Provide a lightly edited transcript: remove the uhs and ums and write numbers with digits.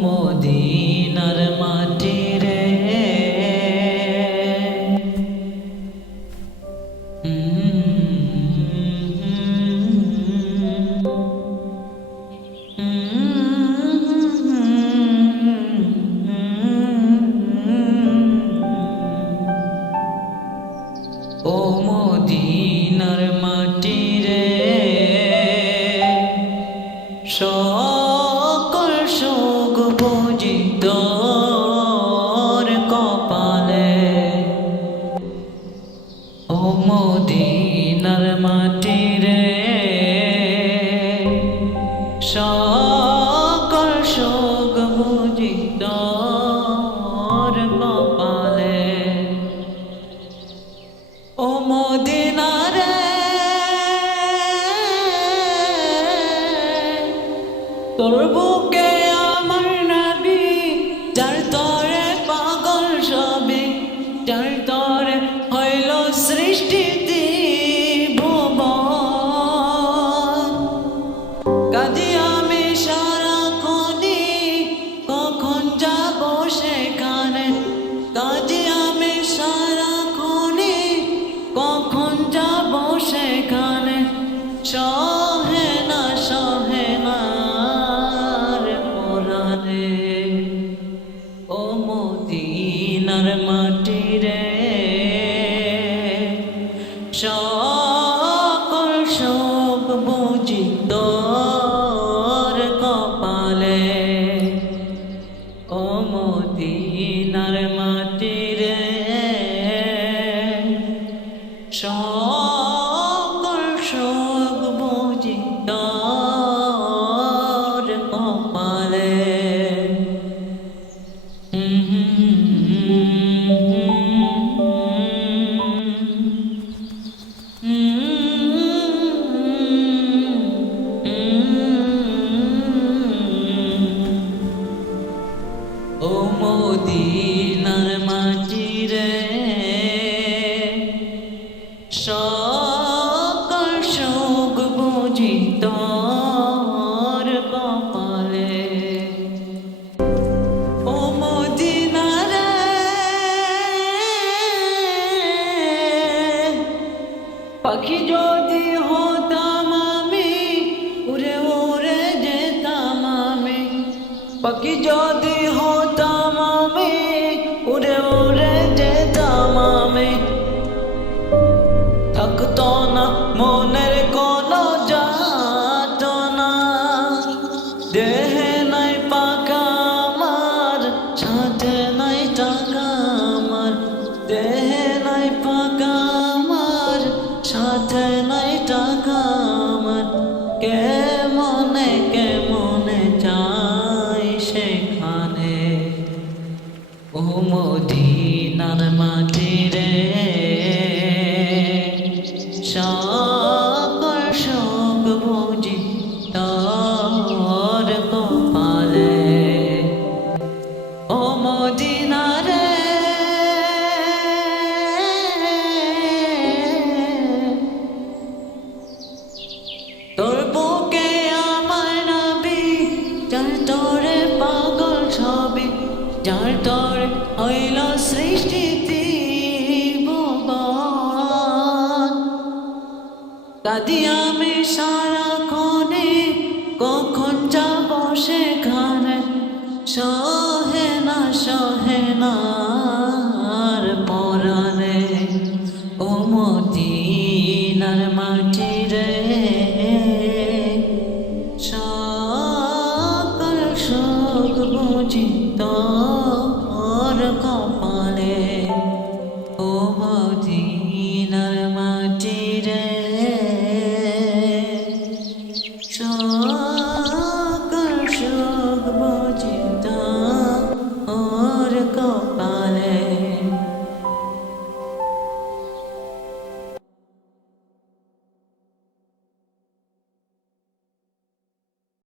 মদিনার মাটি রে ও মদিনার মাটি রে সকল সুখ বুঝি তোর কপালে ও মদিনার মাটি রে সকল সুখ বুঝি তোর কপালে ও মদিনা রে তোর বুকে আমার নবী যার তরে পাগল সবে যার তরে হইল সৃষ্টি ভুবন কাজে আমি সারাক্ষণই কখন যাব সেখানে কাজে আমি সারাক্ষণই কখন যাব সেখানে সহে না ও মদিনার মাটি রে সকল সুখ বুঝি তোর কপালে ও মদিনার মাটি রে সকল সুখ বুঝি তোর কপালে ও মদিনার মাটি রে সকল সুখ বুঝি তোর কপালে ও মদিনা রে পাখি যদি হতাম আমি উড়ে উড়ে যেতাম আমি পাখি যদি হতাম আমি উড়ে উড়ে যেতাম আমি থাকতো না মনের কোনো যাতনা দেহে নাই পাকা আমার সাথে নাই টাকা আমার দেহে নাই পাকা আমার সাথে নাই টাকা আমার কেমনে যাই সেখানে ও মদিনার মাটি রে সকল সুখ বুঝি তোর কপালে ও মদিনা রে তোর বুকে আমার নবী যার তরে পাগল সবে যার তরে হইল সৃষ্টি ভুবন কাঁদি আমি সারাক্ষণে কখন যাব সেখানে সহে না আর পরানে ও মদিনার মাটি রে সকল সুখ বুঝি